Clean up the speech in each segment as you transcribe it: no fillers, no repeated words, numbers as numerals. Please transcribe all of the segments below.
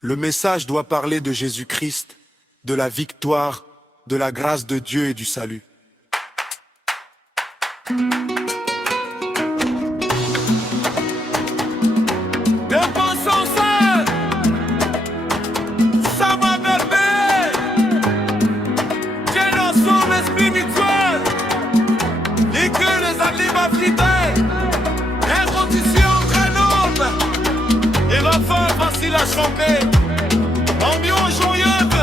Le message doit parler de Jésus-Christ, de la victoire, de la grâce de Dieu et du salut. Facile à chanter, ambiance joyeuse,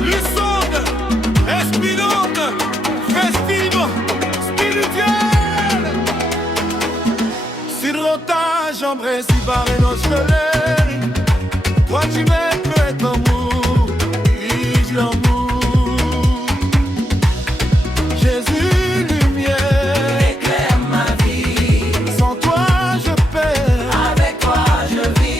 luçonne, inspirante, festive, spirituelle. Sirotage, embrasse, barre nos soleils. Toi tu m'aimes, peut être l'amour, is l'amour. Jésus, lumière, éclaire ma vie. Sans toi je perds, avec toi je vis.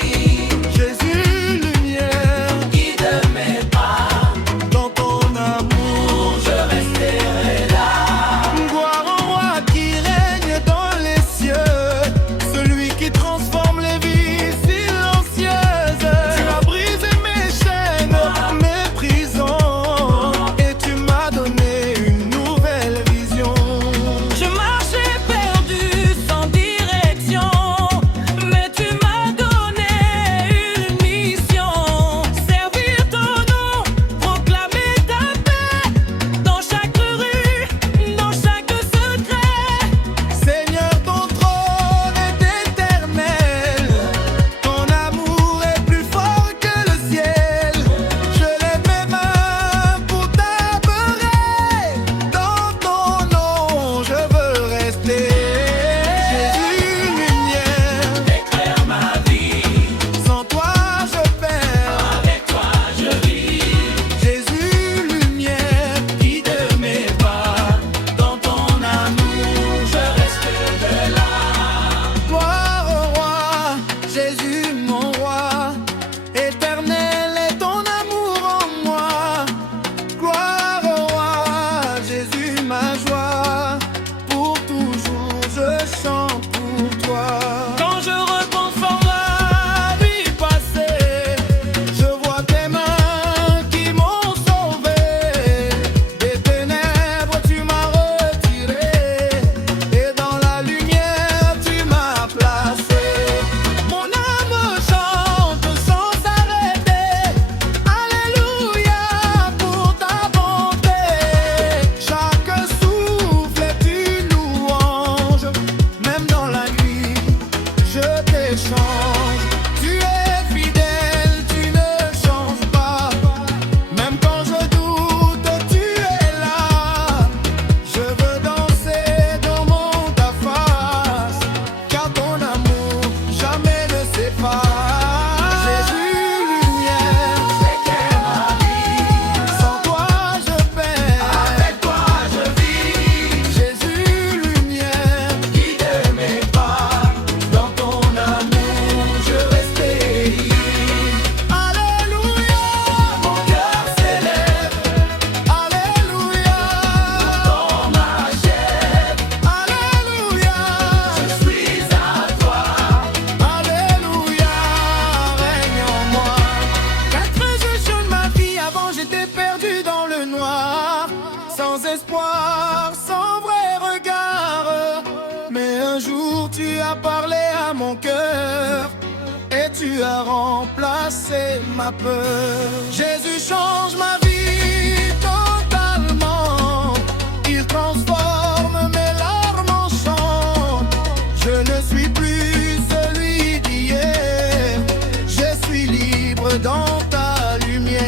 Sans espoir, sans vrai regard. Mais un jour tu as parlé à mon cœur et tu as remplacé ma peur. Jésus change ma vie totalement. Il transforme mes larmes en chant. Je ne suis plus celui d'hier. Je suis libre dans ta lumière.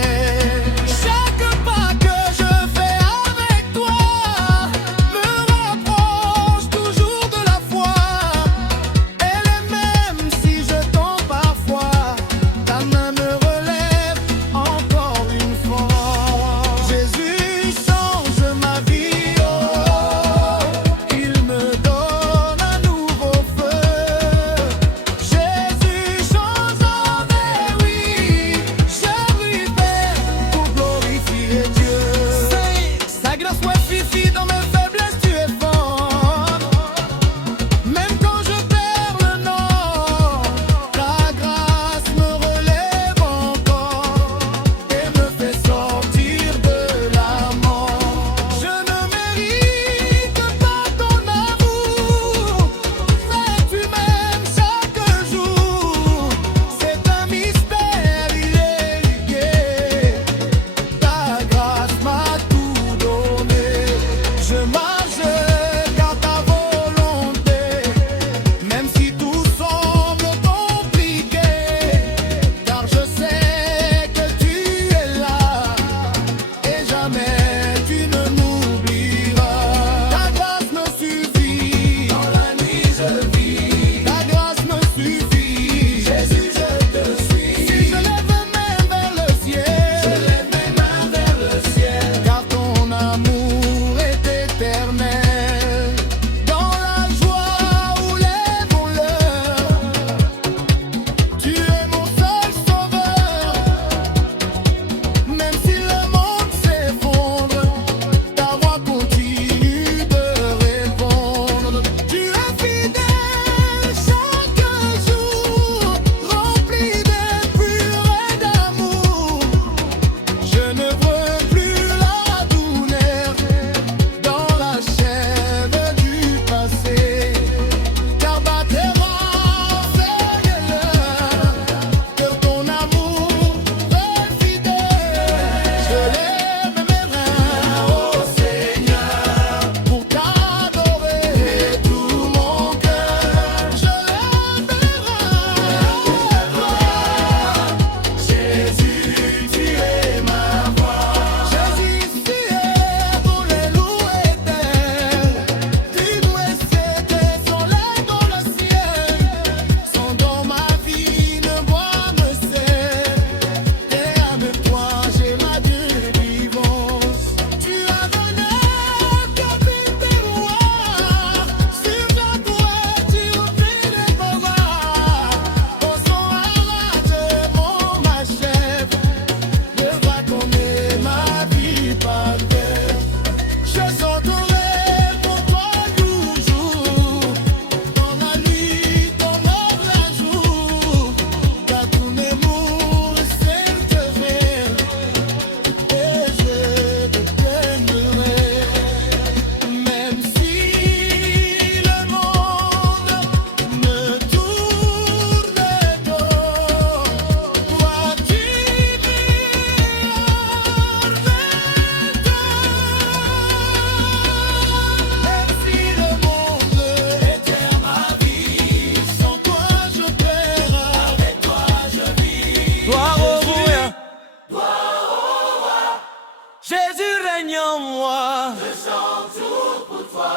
en moi. Je chante tout pour toi.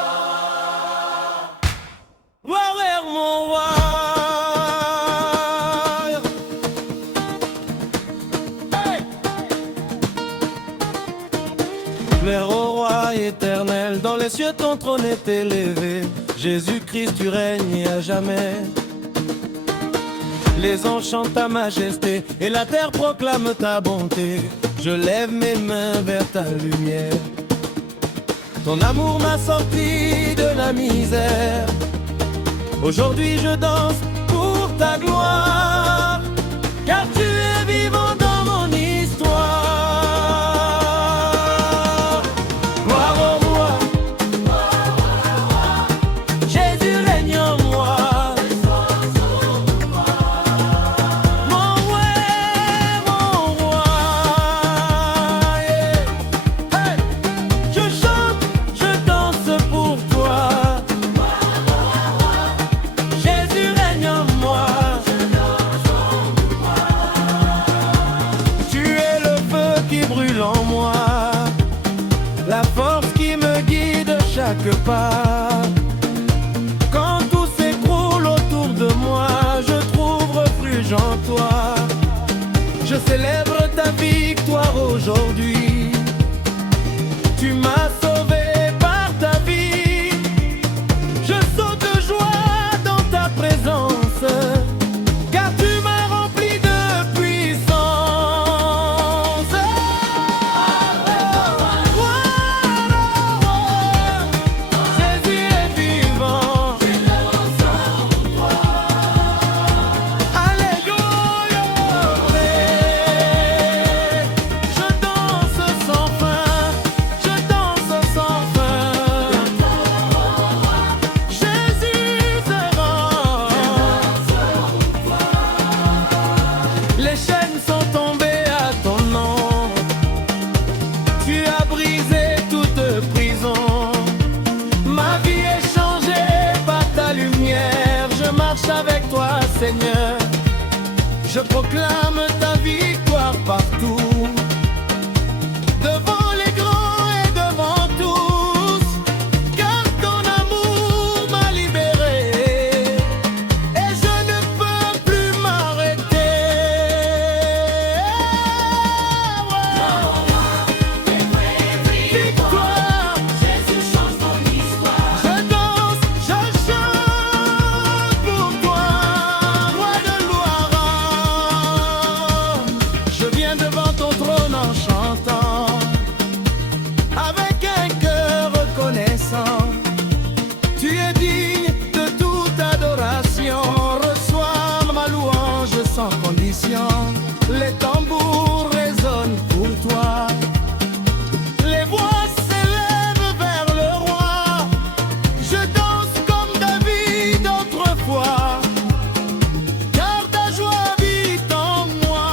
Warrior, mon roi. Plaire au roi éternel, dans les cieux ton trône est élevé. Jésus-Christ, tu règnes à jamais. Les anges chantent ta majesté et la terre proclame ta bonté. Je lève mes mains vers ta lumière. Ton amour m'a sorti de la misère. Aujourd'hui je danse pour ta gloire, car tu es vivant dans mon histoire. Gloire au roi, Jésus règne en moi. Mon roi, yeah. Hey. Je chante, je danse pour toi. Jésus règne en moi. Tu es le feu qui brûle en moi, la force qui me guide chaque pas. Quand tout s'écroule autour de moi, je trouve refuge en toi. Je célèbre ta victoire aujourd'hui. Tu m'as sauvé par ta vie. Je saute de joie dans ta présence, car tu m'as rempli de puissance. Jésus est vivant. Alléluia. Je danse sans fin, je danse sans fin. Jésus sera. Les chaînes sont tombées à ton nom. Tu as brisé toute prison. Ma vie est changée par ta lumière. Je marche avec toi, Seigneur. Je proclame ta victoire partout, devant les grands et devant tous, car ton amour m'a libéré et je ne peux plus m'arrêter. Victoire, Jésus change ton histoire. je danse, je chante pour toi, roi de gloire. Je viens devant ton trône en chantant, avec un cœur reconnaissant. Tu es digne de toute adoration. Reçois ma louange sans condition. Les tambours résonnent pour toi. Les voix s'élèvent vers le roi. Je danse comme David autrefois, car ta joie vit en moi.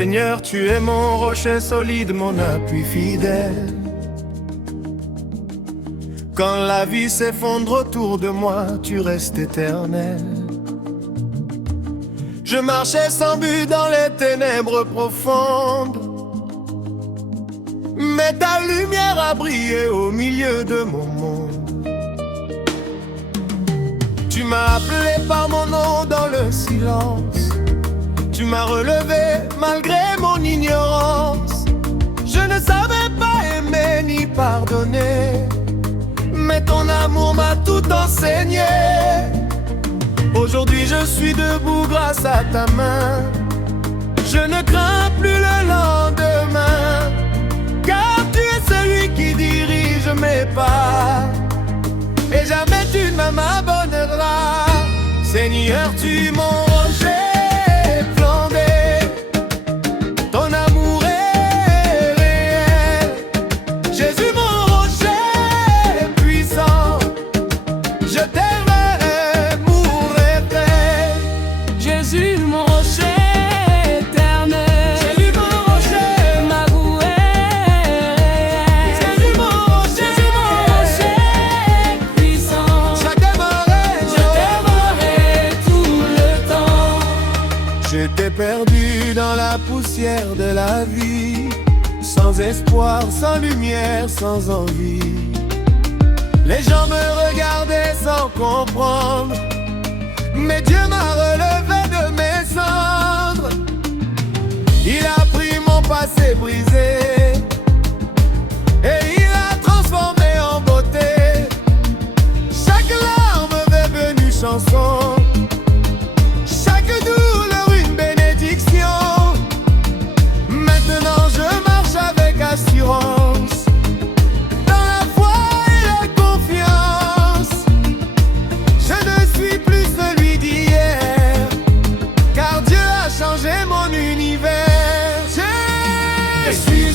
Seigneur, tu es mon rocher solide, mon appui fidèle. Quand la vie s'effondre autour de moi, tu restes éternel. Je marchais sans but dans les ténèbres profondes, mais ta lumière a brillé au milieu de mon monde. Tu m'as appelé par mon nom dans le silence. Tu m'as relevé malgré mon ignorance. Je ne savais pas aimer ni pardonner, mais ton amour m'a tout enseigné. Aujourd'hui je suis debout grâce à ta main. Je ne crains plus le lendemain, car tu es celui qui dirige mes pas, et jamais tu ne m'abandonneras. Seigneur, tu es mon rocher flambé, ton amour est réel. Jésus, mon rocher puissant, je t'aimerai pour éternel. Jésus, mon rocher éternel. Jésus, mon rocher, Ma bouée réelle. Jésus, mon rocher puissant. je t'aimerai, Je t'aimerai tout le temps. J'étais perdu dans la poussière de la vie, sans espoir, sans lumière, sans envie. Les gens me regardaient sans comprendre, mais Dieu m'a relevé de mes cendres. Il a pris mon passé brisé et il a transformé en beauté. Chaque larme est devenue chanson, chaque douleur une bénédiction. Maintenant je marche avec assurance, dans la foi et la confiance. Je ne suis plus celui d'hier, car Dieu a changé mon univers. Je suis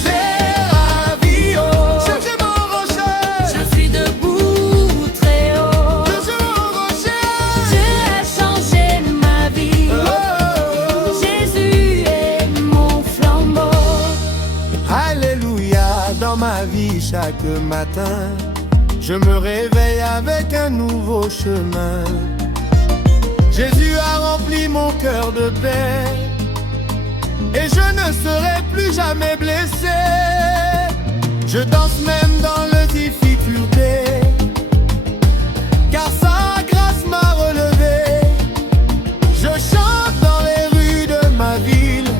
ravi, oh. Je suis mon rocher, Je suis debout très haut. je suis mon rocher. Dieu a changé ma vie. Oh. Jésus est mon flambeau. Alléluia, dans ma vie chaque matin, je me réveille avec un nouveau chemin. Jésus a rempli mon cœur de paix, et je ne serai plus jamais blessé. Je danse même dans les difficultés, car sa grâce m'a relevé. Je chante dans les rues de ma ville,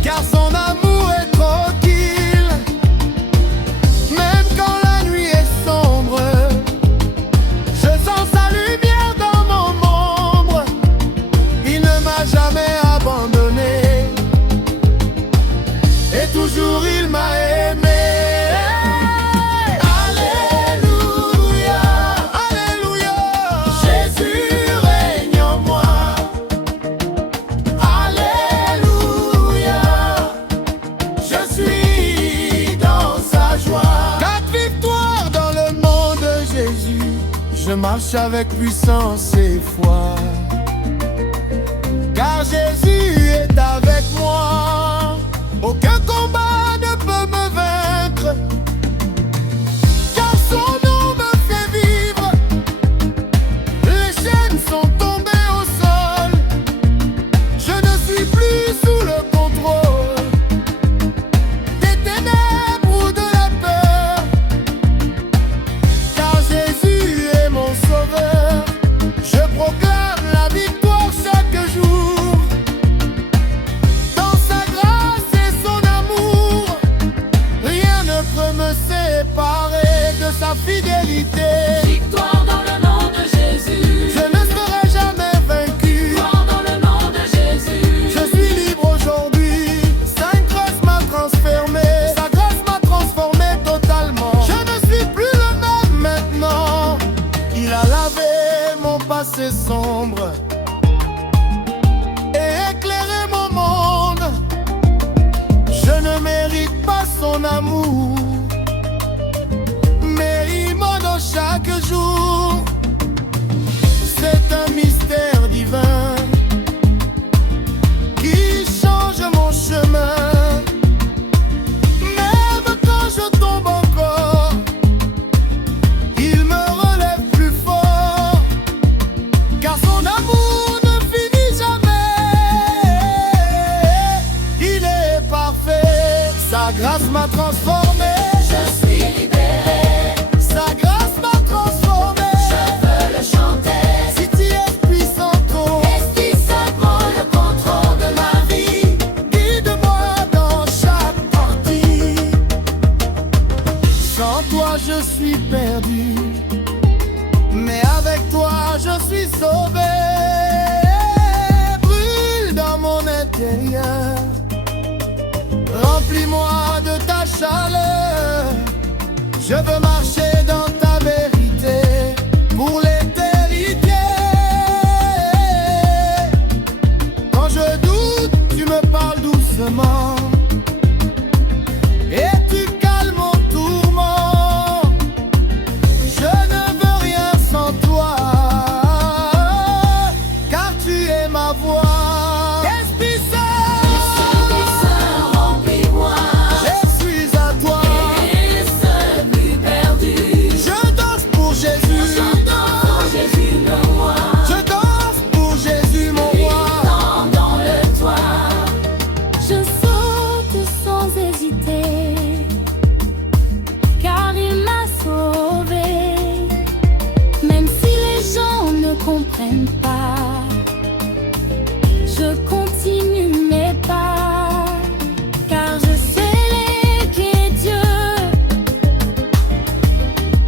car son amour est tranquille. Même quand la nuit est sombre, je sens sa lumière dans mon ombre. Il ne m'a jamais abandonné, et toujours il m'a aimé. Alléluia, Alléluia, Jésus règne en moi. Alléluia, je suis dans sa joie. 4 victoires dans le nom de Jésus, je marche avec puissance et foi, car Jésus est avec moi. Aucun combat ne peut me vaincre, car son nom me fait vivre. Les chaînes sont tombées au sol, je ne suis plus sous le contrôle des ténèbres ou de la peur, car Jésus est mon sauveur. Je proclame la victoire chaque jour, dans sa grâce et son amour. Rien ne peut me séparer de sa fidélité. Victoire dans le nom de Jésus. Je ne serai jamais vaincu. Victoire dans le nom de Jésus. Je suis libre aujourd'hui. Sa grâce m'a transformé. Sa grâce m'a transformé totalement. Je ne suis plus le même maintenant. Il a lavé mon passé sombre et éclairé mon monde. Je ne mérite pas son amour, mais il m'en donne chaque jour. C'est un mystère divin qui change car son amour ne finit jamais. Il est parfait, sa grâce m'a transformé. Je suis libéré, Sa grâce m'a transformé. je veux le chanter. Si tu es puissant, ton Esprit Saint prend le contrôle de ma vie. guide-moi dans chaque partie. Sans toi je suis perdu, mais avec toi je suis sauvé. Brûle dans mon intérieur, remplis-moi de ta chaleur. Je veux marcher dans ta vérité pour l'éternité. Quand je doute, tu me parles doucement et tu calmes mon tourment. Je ne veux rien sans toi, car tu es ma voix. Esprit Saint, remplis-moi. je suis à toi. Et seul plus perdu. Je danse pour Jésus. J'entends Jésus le roi. Je danse pour Jésus mon roi. Dans le toit. Je saute sans hésiter, car il m'a sauvé. Même si les gens ne comprennent pas, je continue mes pas, car je sais qu'est Dieu.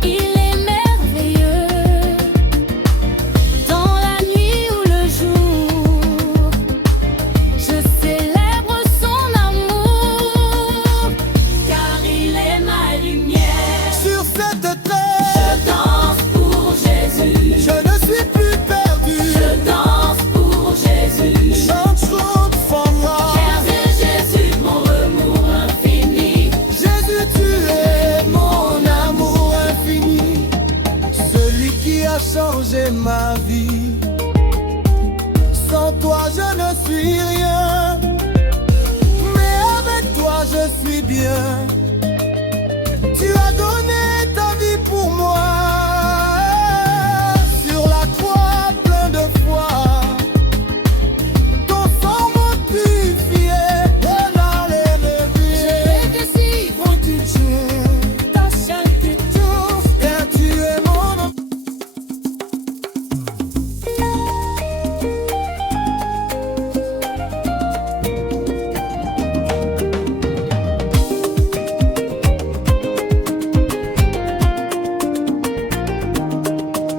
Il est merveilleux, dans la nuit ou le jour. Je célèbre son amour, car il est ma lumière. Sur cette terre, Je danse pour Jésus. je ne suis plus perdu. Je danse pour Jésus. Chante, chante, femme-moi. Car c'est Jésus mon amour infini. Jésus, tu es mon amour infini, celui qui a changé ma vie. Sans toi, je ne suis rien, mais avec toi, je suis bien. Tu as donné ta vie pour moi. Sur la croix, plein de foi, ton sang m'a purifié. Dans les leviers, Si quand tu tiens, dans chaque détour, car tu es mon amour.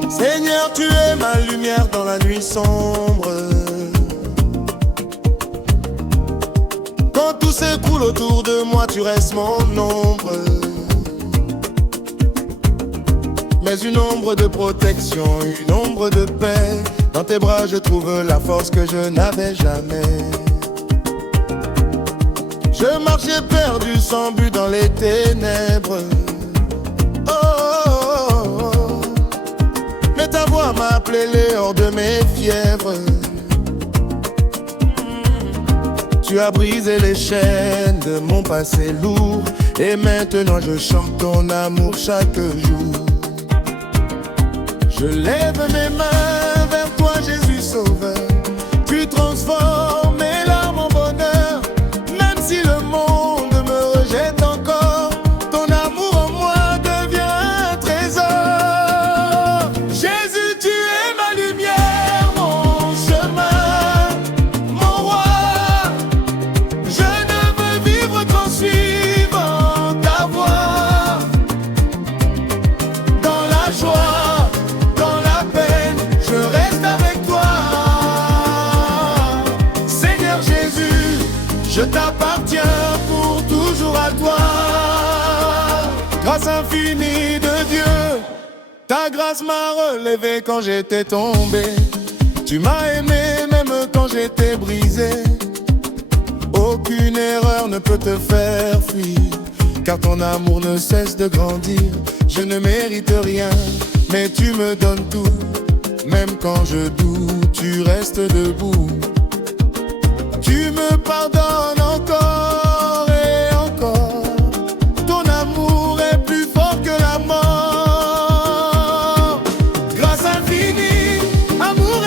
Seigneur, tu es ma lumière dans la nuit sombre. Quand tout s'écroule autour de moi, tu restes mon ombre. Mais une ombre de protection, une ombre de paix. Dans tes bras, je trouve la force que je n'avais jamais. Je marchais perdu sans but dans les ténèbres. Oh, oh, oh, oh. Mais ta voix m'a appelé hors de mes fièvres. Tu as brisé les chaînes de mon passé lourd. Et maintenant je chante ton amour chaque jour. Je lève mes mains vers toi, Jésus Sauveur. Tu transformes mes larmes en bonheur. Même si le monde me rejette encore, ton amour en moi devient un trésor. Jésus, tu es ma lumière, mon chemin, mon roi. Je ne veux vivre qu'en suivant ta voix. Dans la joie, dans la peine, je reste avec toi. Seigneur Jésus, je t'appartiens pour toujours à toi. Grâce infinie de Dieu, ta grâce m'a relevé quand j'étais tombé. Tu m'as aimé même quand j'étais brisé. Aucune erreur ne peut te faire fuir, car ton amour ne cesse de grandir. Je ne mérite rien, mais tu me donnes tout. Même quand je doute, tu restes debout. Tu me pardonnes encore et encore. Ton amour est plus fort que la mort. Grâce infinie, amour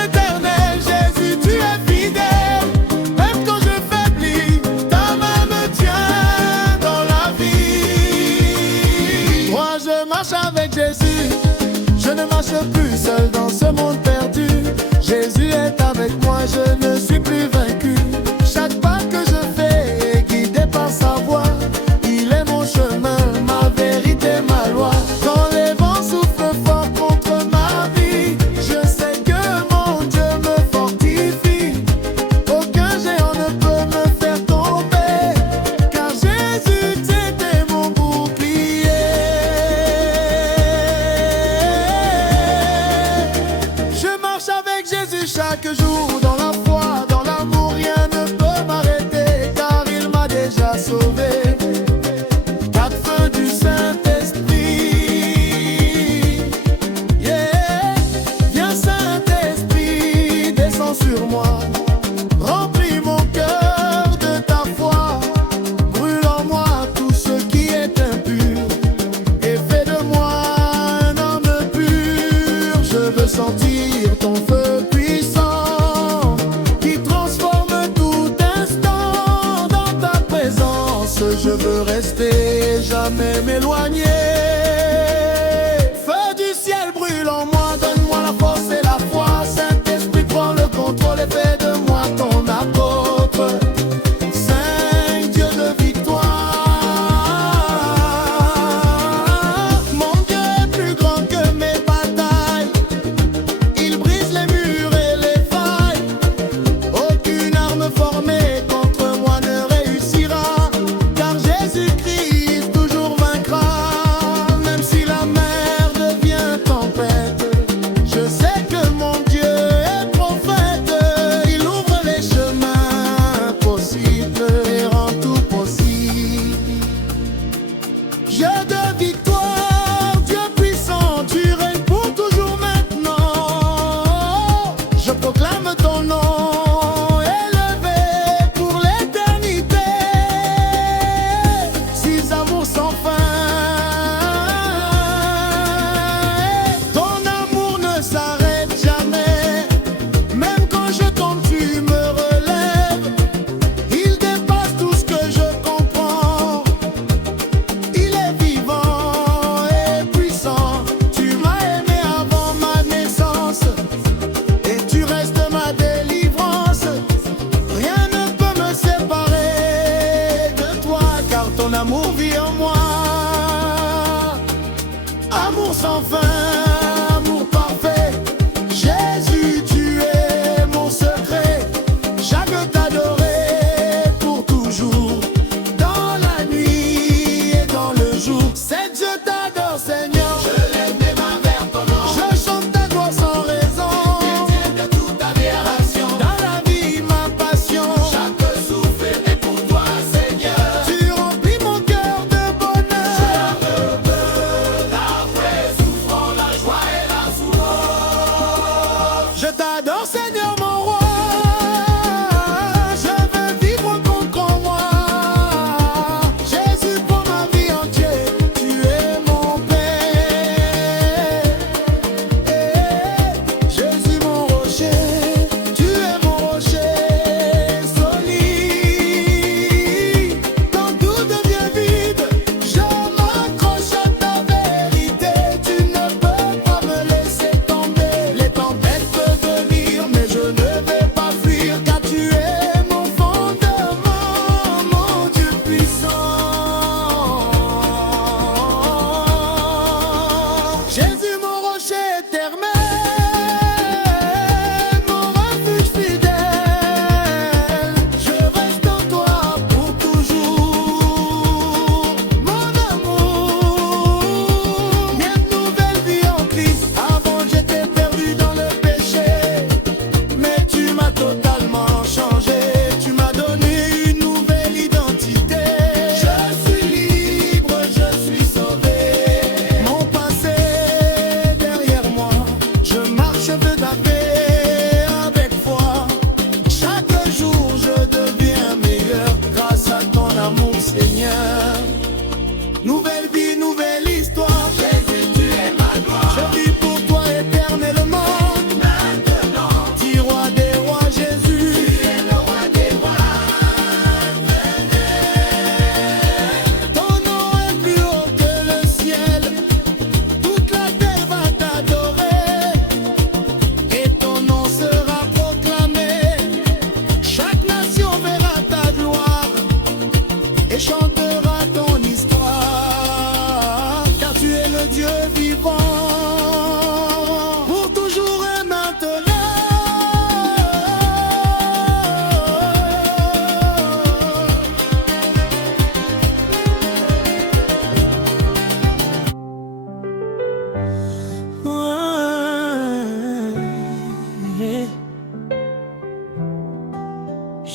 chaque jour dans la foi, dans l'amour, rien ne peut m'arrêter, car il m'a déjà sauvé. Quatre feux du Saint-Esprit, yeah. Viens Saint-Esprit, descends sur moi, remplis mon cœur de ta foi, brûle en moi tout ce qui est impur, et fais de moi un homme pur. Je veux sentir ton feu puissant, qui transforme tout instant dans ta présence. Je veux rester, jamais m'éloigner. Feu du ciel brûle en moi, donne-moi la force et la foi. Saint-Esprit prends le contrôle et fais de moi ton apôtre. Saint Dieu de victoire, mon Dieu est plus grand que mes batailles. Il brise les murs et les failles. Aucune arme formée contre moi ne réussira, car Jésus-Christ toujours vaincra.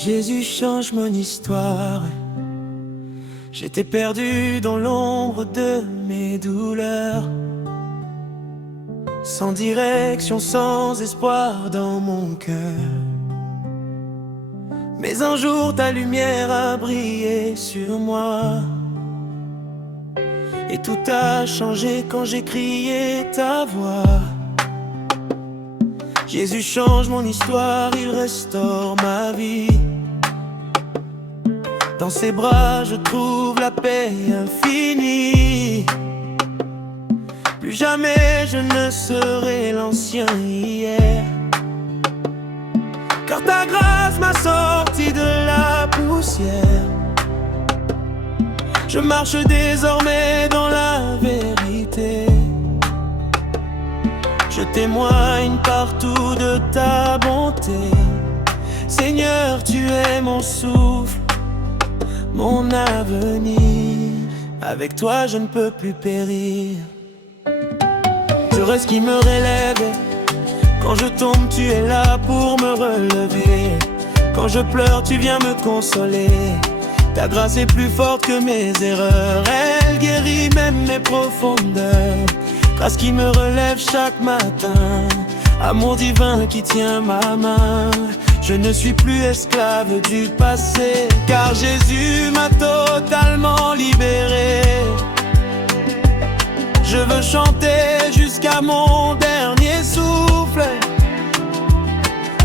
Jésus change mon histoire. J'étais perdu dans l'ombre de mes douleurs, sans direction, sans espoir dans mon cœur. Mais un jour ta lumière a brillé sur moi, et tout a changé quand j'ai crié ta voix. Jésus change mon histoire, il restaure ma vie. Dans ses bras je trouve la paix infinie. Plus jamais je ne serai l'ancien hier, car ta grâce m'a sorti de la poussière. Je marche désormais dans la vérité. Je témoigne partout de ta bonté. Seigneur, tu es mon souffle, mon avenir. Avec toi je ne peux plus périr. Tu restes qui me relève. Quand je tombe, tu es là pour me relever. Quand je pleure, tu viens me consoler. Ta grâce est plus forte que mes erreurs. Elle guérit même mes profondeurs. Grâce qui me relève chaque matin. Amour divin qui tient ma main. Je ne suis plus esclave du passé, car Jésus m'a totalement libéré. Je veux chanter jusqu'à mon dernier souffle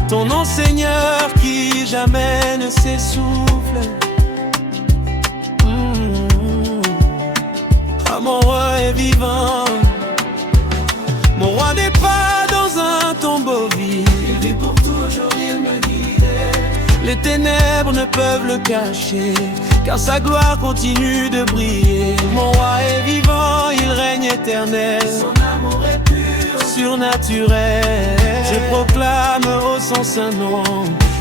ton nom, Seigneur, qui jamais ne s'essouffle. Ah, mon roi est vivant. Mon roi n'est pas dans un tombeau vide. Il vit pour toujours, il me guide. Les ténèbres ne peuvent le cacher, car sa gloire continue de briller. Mon roi est vivant, il règne éternel. Son amour est pur, surnaturel. Je proclame au son saint nom.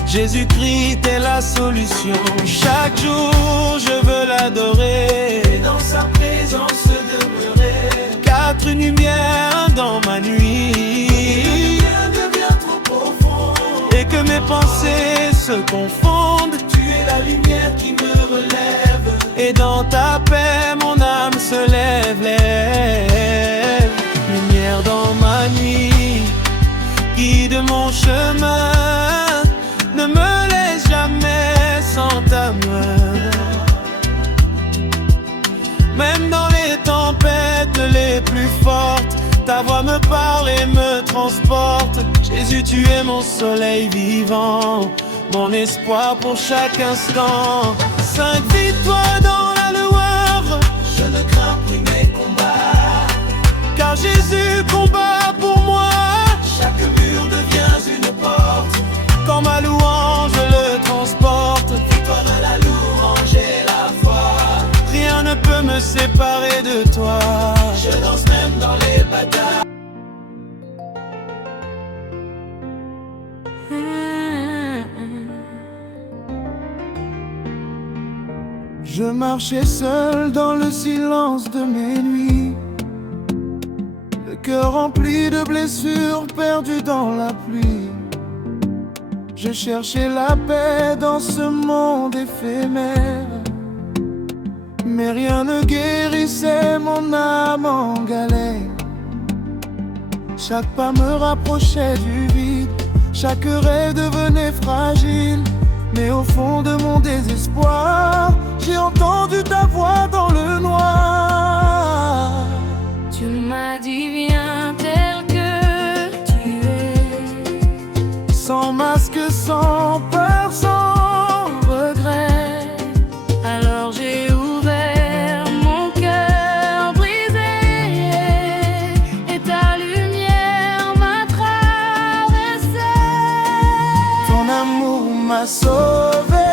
Jésus-Christ est la solution. Chaque jour je veux l'adorer et dans sa présence demeurer. Quatre lumières dans ma nuit. Devient trop profond et que mes pensées se confondent. Tu es la lumière qui me relève, et dans ta paix mon âme se lève, lève. Lumière dans ma nuit, guide mon chemin. Ne me laisse jamais sans ta main. Même dans les tempêtes les plus fortes, ta voix me parle et me transporte. Jésus, tu es mon soleil vivant, mon espoir pour chaque instant. Sainte victoire dans la louange, je ne crains plus mes combats, car Jésus combat pour moi. Chaque mur devient une porte, quand ma louange le transporte. Victoire à la louange et la foi, rien ne peut me séparer de toi. Je danse même dans les batailles. Je marchais seul dans le silence de mes nuits, le cœur rempli de blessures, perdu dans la pluie. Je cherchais la paix dans ce monde éphémère, mais rien ne guérissait mon âme en galère. Chaque pas me rapprochait du vide, chaque rêve devenait fragile. Mais au fond de mon désespoir, j'ai entendu ta voix dans le noir. Tu m'as dit viens tel que tu es, Sans masque, sans peur, sans regret. alors j'ai ouvert mon cœur brisé, et ta lumière m'a traversé. Ton amour m'a sauvé,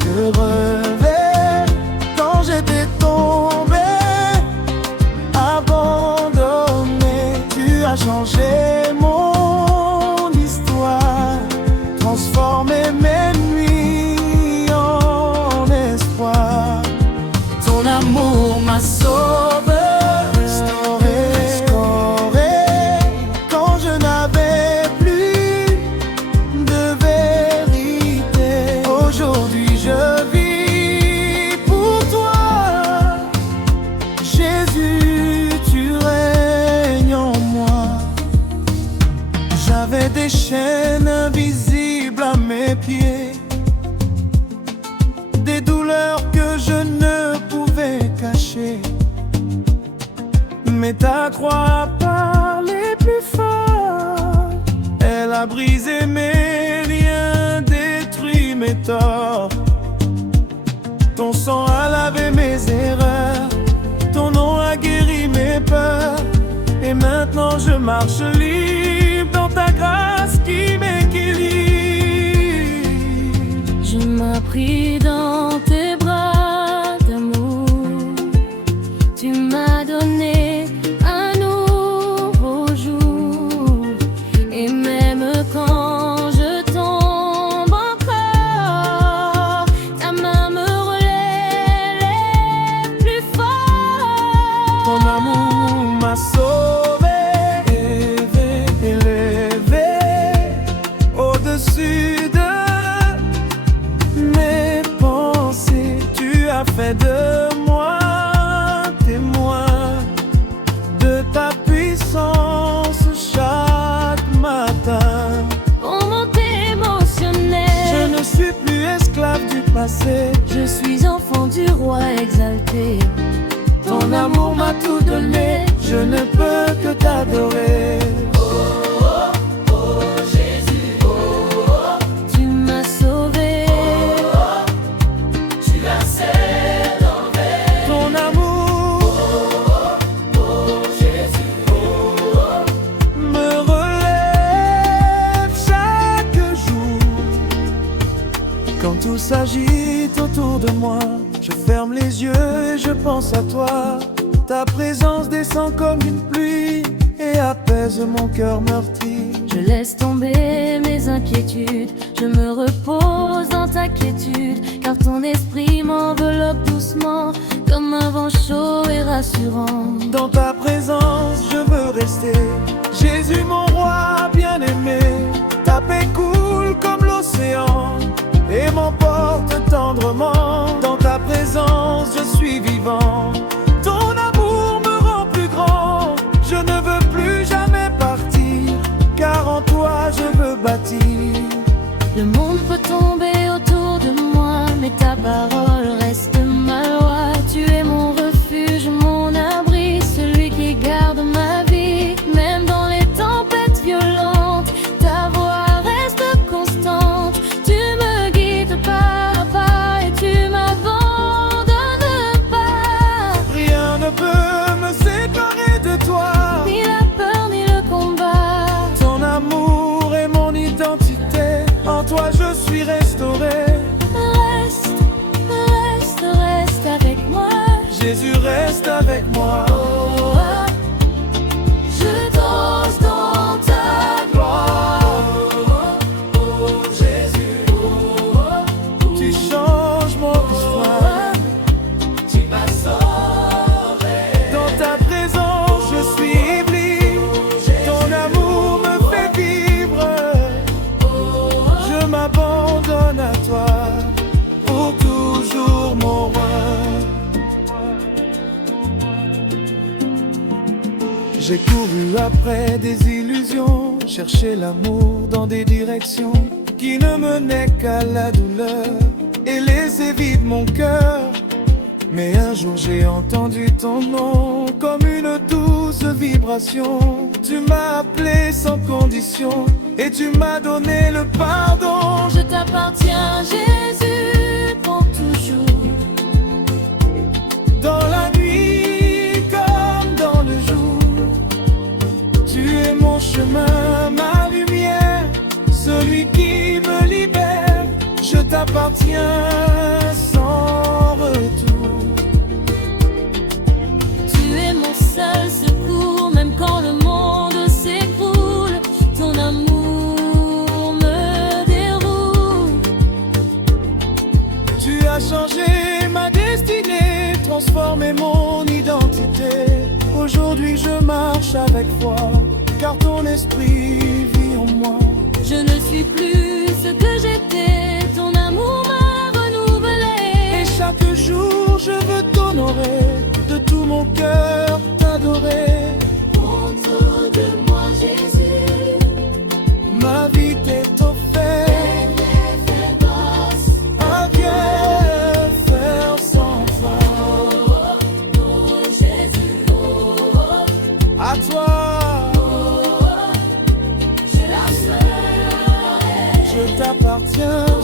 te relevé quand j'étais tombé, abandonné. Tu as changé mon histoire, transformé mes nuits en espoir. Ton amour m'a sauvé, Restauré quand je n'avais plus de vérité. chaînes invisibles à mes pieds, des douleurs que je ne pouvais cacher. Mais ta croix a parlé plus fort, elle a brisé mes liens, détruit mes torts. Ton sang a lavé mes erreurs, ton nom a guéri mes peurs. Et maintenant je marche libre dans ta grâce qui m'équilibre. Je m'as pris dans tes bras d'amour, tu m'as donné un nouveau jour. Et même quand je tombe encore, ta main me relève plus fort. Ton amour m'a sauvé, élevé au-dessus de mes pensées. Tu as fait de moi témoin de ta puissance chaque matin. Pour monter émotionnel, Je ne suis plus esclave du passé. je suis enfant du roi exalté. Ton amour m'a tout donné, je ne peux que t'adorer. Tu m'as sauvé, tu as sauvé. Ton amour me relève chaque jour. Quand tout s'agite autour de moi, je ferme les yeux et je pense à toi. Ta présence descend comme une pluie et apaise mon cœur meurtri. Je laisse tomber mes inquiétudes, je me repose dans ta quiétude, car ton esprit m'enveloppe doucement comme un vent chaud et rassurant. Dans ta présence, je veux rester. Jésus, mon roi bien-aimé, ta paix coule comme l'océan et m'emporte tendrement. Dans ta présence, je suis vivant. Ton amour me rend plus grand. Je ne veux plus jamais partir, car en toi je veux bâtir. Le monde peut tomber autour de moi, mais ta parole reste ma loi. Tu es mon refuge, mon abri, celui qui garde ma vie. Même dans les tempêtes violentes, ta voix reste constante. Tu me guides pas à pas et tu m'abandonnes pas. Rien ne peut me séparer de toi. Ni la peur ni le combat. Ton amour est mon identité. En toi je suis restauré. Reste, reste, reste avec moi. Jésus reste avec moi. Oh, ah. Je danse dans ta gloire. Oh Jésus, tu changes mon histoire. Tu m'as sauvé. Dans ta présence je suis ébloui. Ton amour me fait vivre. Je m'abandonne à toi pour toujours, mon roi. J'ai couru après des illusions, cherché l'amour dans des directions qui ne menaient qu'à la douleur et laissaient vide mon cœur. Mais un jour j'ai entendu ton nom comme une douce vibration. Tu m'as appelé sans condition et tu m'as donné le pardon. Je t'appartiens, Jésus, pour toujours. Dans la nuit comme dans le jour, tu es mon chemin, ma lumière, celui qui me libère. Je t'appartiens sans retour. Tu es mon seul secours, même quand le monde s'écroule. Ton amour me déroule. Tu as changé ma destinée, transformé mon identité. Aujourd'hui je marche avec foi, car ton esprit vit en moi. Je ne suis plus ce que j'étais, ton amour m'a renouvelé. Et chaque jour je veux t'honorer, de tout mon cœur t'adorer. Autour de moi, Jésus, Ma vie soutien.